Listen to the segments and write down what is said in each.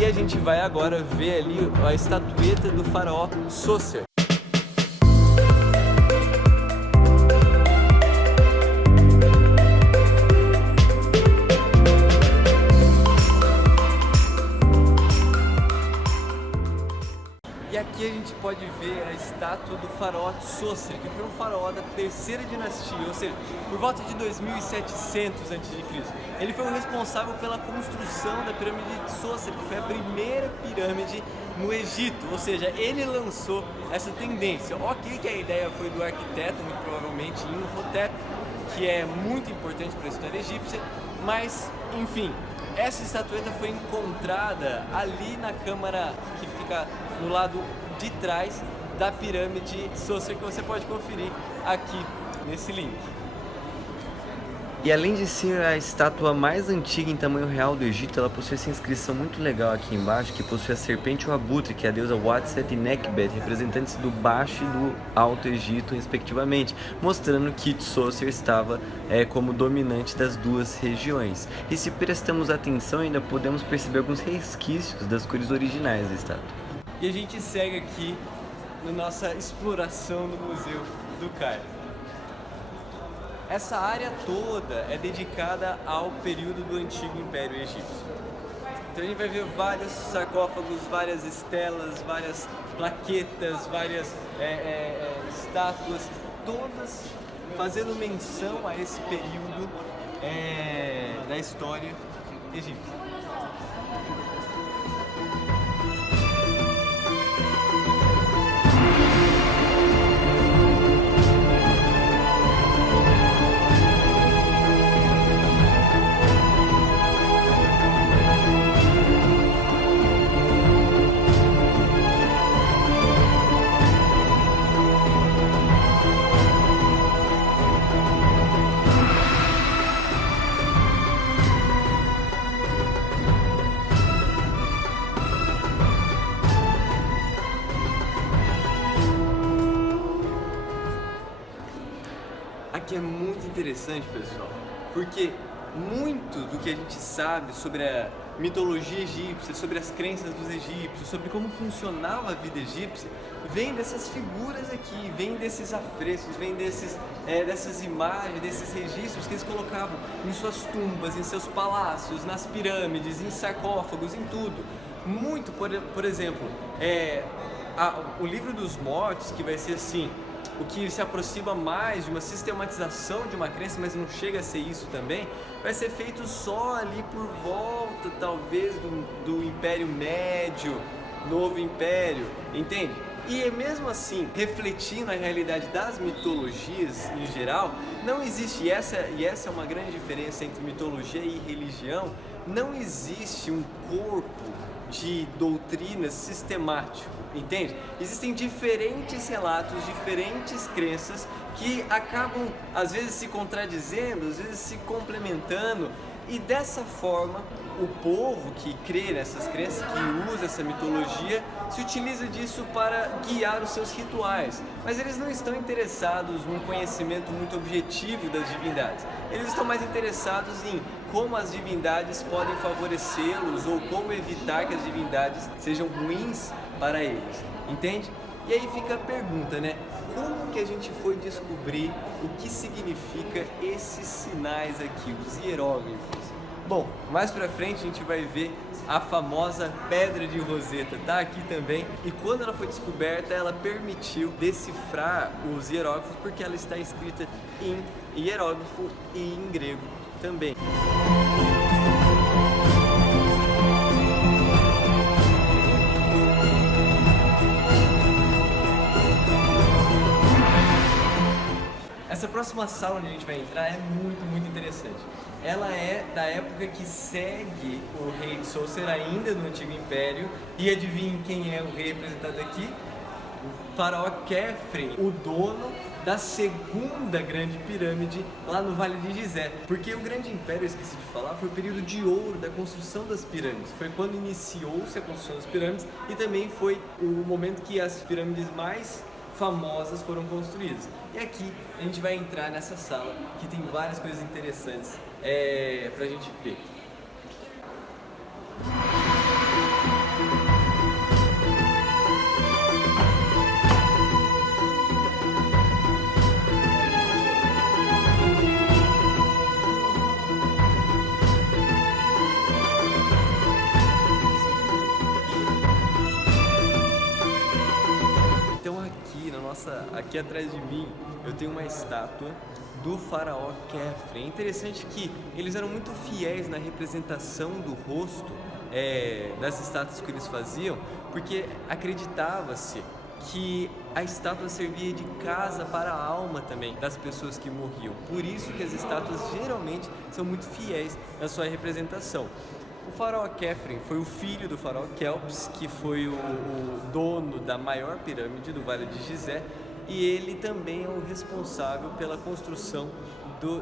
E a gente vai agora ver ali a estatueta do faraó Sócer. E aqui a gente pode ver a estátua do faraó Sócer, que foi um faraó da terceira dinastia, ou seja, por volta de 2700 a.C. Ele foi o responsável pela construção da pirâmide de Sócer, que foi a primeira pirâmide no Egito, ou seja, ele lançou essa tendência. Ok que a ideia foi do arquiteto, muito provavelmente Imhotep, que é muito importante para a história egípcia, mas, enfim, essa estatueta foi encontrada ali na câmara que fica no lado de trás da pirâmide Sócer, que você pode conferir aqui nesse link. E além de ser a estátua mais antiga em tamanho real do Egito, ela possui essa inscrição muito legal aqui embaixo, que possui a serpente e o abutre, que é a deusa Watset e Nekhbet, representantes do Baixo e do Alto Egito, respectivamente, mostrando que Sócer estava como dominante das duas regiões. E se prestamos atenção, ainda podemos perceber alguns resquícios das cores originais da estátua. E a gente segue aqui na nossa exploração no Museu do Cairo. Essa área toda é dedicada ao período do Antigo Império Egípcio. Então a gente vai ver vários sarcófagos, várias estelas, várias plaquetas, várias estátuas, todas fazendo menção a esse período da história egípcia. Aqui é muito interessante, pessoal, porque muito do que a gente sabe sobre a mitologia egípcia, sobre as crenças dos egípcios, sobre como funcionava a vida egípcia, vem dessas figuras aqui, vem desses afrescos, vem dessas imagens, desses registros que eles colocavam em suas tumbas, em seus palácios, nas pirâmides, em sarcófagos, em tudo. Muito, por exemplo, o livro dos mortos, que vai ser assim, o que se aproxima mais de uma sistematização de uma crença, mas não chega a ser isso também, vai ser feito só ali por volta, talvez, do Império Médio, Novo Império, entende? E mesmo assim, refletindo a realidade das mitologias em geral, não existe, e essa é uma grande diferença entre mitologia e religião, não existe um corpo de doutrinas sistemático, entende? Existem diferentes relatos, diferentes crenças que acabam às vezes se contradizendo, às vezes se complementando, e dessa forma o povo que crê nessas crenças, que usa essa mitologia, se utiliza disso para guiar os seus rituais, mas eles não estão interessados num conhecimento muito objetivo das divindades. Eles estão mais interessados em como as divindades podem favorecê-los ou como evitar que as divindades sejam ruins para eles, entende? E aí fica a pergunta, né? Como que a gente foi descobrir o que significa esses sinais aqui, os hieróglifos? Bom, mais pra frente a gente vai ver a famosa Pedra de Roseta, tá aqui também. E quando ela foi descoberta, ela permitiu decifrar os hieróglifos, porque ela está escrita em hieróglifo e em grego também. Essa próxima sala onde a gente vai entrar é muito interessante. Ela é da época que segue o rei Sócer ainda no Antigo Império. E adivinhe quem é o rei representado aqui? O faraó Khefren, o dono da segunda grande pirâmide lá no Vale de Gizé. Porque o Grande Império, eu esqueci de falar, foi o período de ouro da construção das pirâmides. Foi quando iniciou-se a construção das pirâmides e também foi o momento que as pirâmides mais famosas foram construídas. E aqui a gente vai entrar nessa sala que tem várias coisas interessantes pra gente ver. aqui atrás de mim eu tenho uma estátua do faraó Khafre. É interessante que eles eram muito fiéis na representação do rosto das estátuas que eles faziam, porque acreditava-se que a estátua servia de casa para a alma também das pessoas que morriam. Por isso que as estátuas geralmente são muito fiéis na sua representação. O faraó Khafre foi o filho do faraó Kelps, que foi o dono da maior pirâmide do Vale de Gizé, e ele também é o responsável pela construção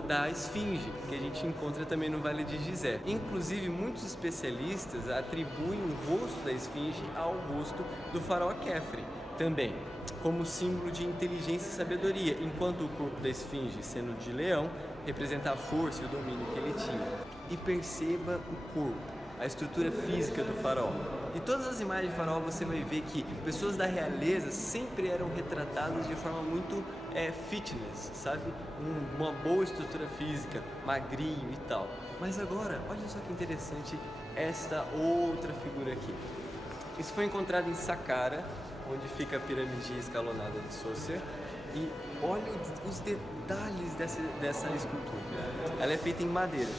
da Esfinge, que a gente encontra também no Vale de Gizé. Inclusive, muitos especialistas atribuem o rosto da Esfinge ao rosto do faraó Khafre também, como símbolo de inteligência e sabedoria, enquanto o corpo da Esfinge, sendo de leão, representa a força e o domínio que ele tinha. E perceba o corpo, a estrutura física do faraó. Em todas as imagens de faraó você vai ver que pessoas da realeza sempre eram retratadas de forma muito fitness, sabe? Uma boa estrutura física, magrinho e tal. Mas agora, olha só que interessante esta outra figura aqui. Isso foi encontrado em Saqqara, onde fica a pirâmide escalonada de Djoser. E olha os detalhes dessa escultura. Ela é feita em madeira.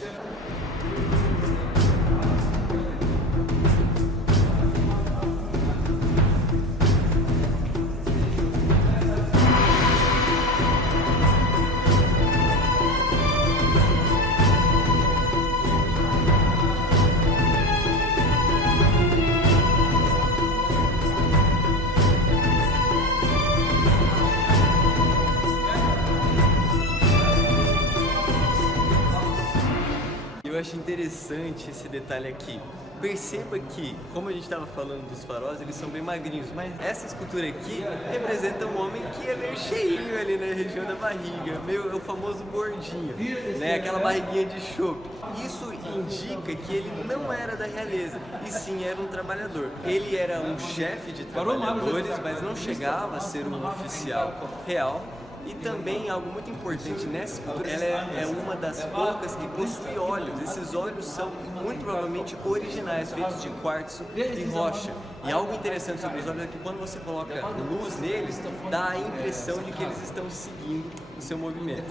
Eu acho interessante esse detalhe aqui. Perceba que, como a gente estava falando dos faraós, eles são bem magrinhos, mas essa escultura aqui representa um homem que é meio cheinho ali na região da barriga, meio o famoso gordinho, né? Aquela barriguinha de chope. Isso indica que ele não era da realeza, e sim era um trabalhador. Ele era um chefe de trabalhadores, mas não chegava a ser um oficial real. E também algo muito importante nessa escultura, ela é uma das poucas que possui olhos. Esses olhos são muito provavelmente originais, feitos de quartzo e rocha. E algo interessante sobre os olhos é que quando você coloca luz neles, dá a impressão de que eles estão seguindo o seu movimento.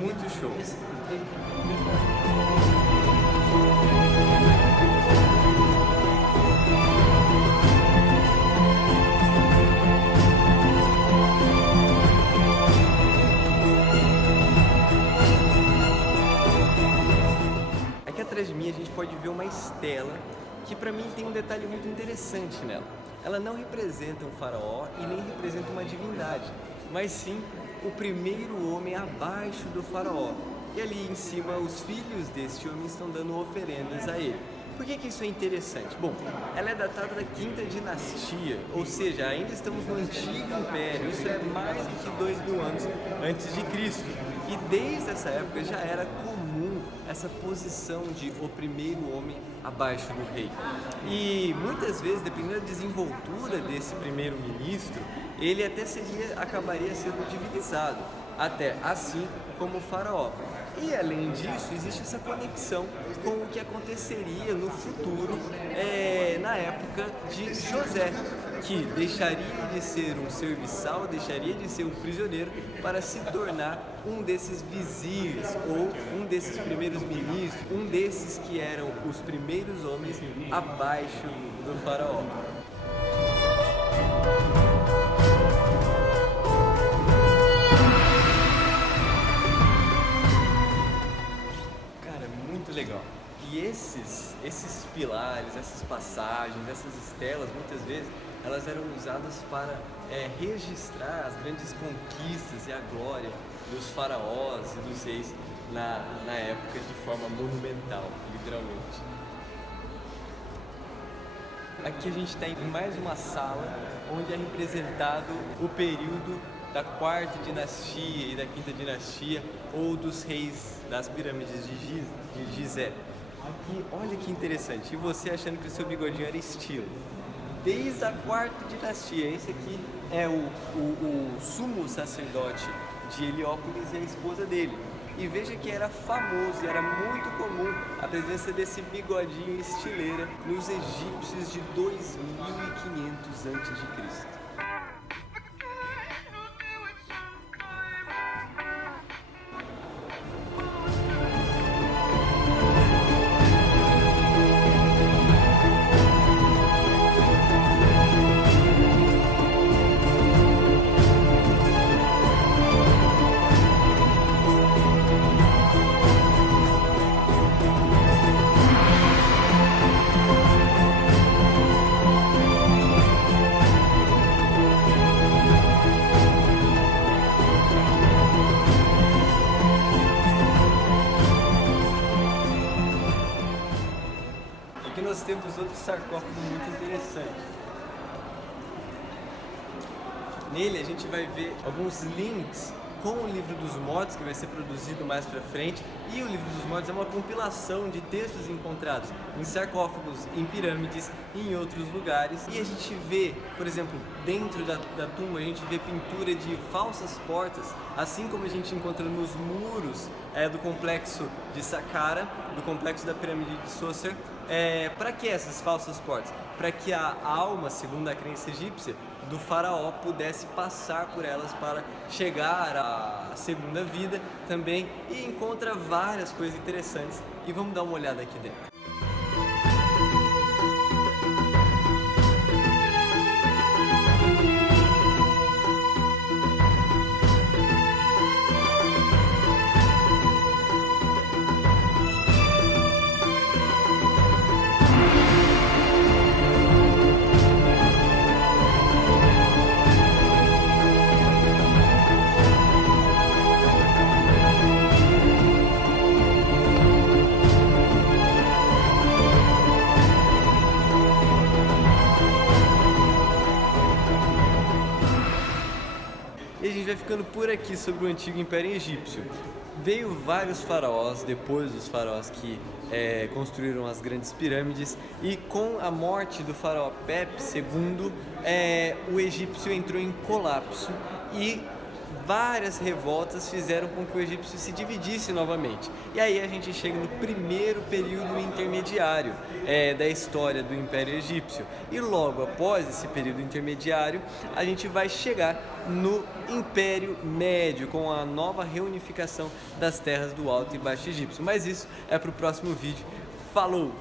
Muito show! Atrás de mim a gente pode ver uma estela que para mim tem um detalhe muito interessante nela. Ela não representa um faraó e nem representa uma divindade, mas sim o primeiro homem abaixo do faraó. E ali em cima os filhos deste homem estão dando oferendas a ele. Por que isso é interessante? Bom, ela é datada da quinta dinastia, ou seja, ainda estamos no antigo império, isso é mais do que 2000 anos antes de Cristo. E desde essa época já era comum essa posição de o primeiro homem abaixo do rei. E muitas vezes, dependendo da desenvoltura desse primeiro-ministro, ele até acabaria sendo divinizado, até assim como o faraó. E além disso, existe essa conexão com o que aconteceria no futuro, na época de José, que deixaria de ser um serviçal, deixaria de ser um prisioneiro para se tornar um desses vizires ou um desses primeiros ministros, um desses que eram os primeiros homens abaixo do faraó. Legal. E esses pilares, essas passagens, essas estelas, muitas vezes, elas eram usadas para registrar as grandes conquistas e a glória dos faraós e dos reis na época de forma monumental, literalmente. Aqui a gente está em mais uma sala onde é representado o período da quarta dinastia e da quinta dinastia, ou dos reis das pirâmides de Gizé. E olha que interessante, e você achando que o seu bigodinho era estilo. Desde a quarta dinastia, esse aqui é o sumo sacerdote de Heliópolis e a esposa dele. E veja que era famoso e era muito comum a presença desse bigodinho estileira nos egípcios de 2500 a.C. sarcófago muito interessante. Nele a gente vai ver alguns links com o Livro dos Mortos, que vai ser produzido mais pra frente, e o Livro dos Mortos é uma compilação de textos encontrados em sarcófagos, em pirâmides e em outros lugares. E a gente vê, por exemplo, dentro da tumba, a gente vê pintura de falsas portas, assim como a gente encontra nos muros do complexo de Saqqara, do complexo da pirâmide de Djoser. Para que essas falsas portas? Para que a alma, segundo a crença egípcia, do faraó pudesse passar por elas para chegar à segunda vida também, e encontra várias coisas interessantes, e vamos dar uma olhada aqui dentro. E a gente vai ficando por aqui sobre o antigo Império Egípcio. Veio vários faraós, depois dos faraós que construíram as grandes pirâmides, e com a morte do faraó Pep II, o egípcio entrou em colapso e várias revoltas fizeram com que o egípcio se dividisse novamente. E aí a gente chega no primeiro período intermediário da história do Império Egípcio. E logo após esse período intermediário, a gente vai chegar no Império Médio, com a nova reunificação das terras do Alto e Baixo Egípcio. Mas isso é para o próximo vídeo. Falou!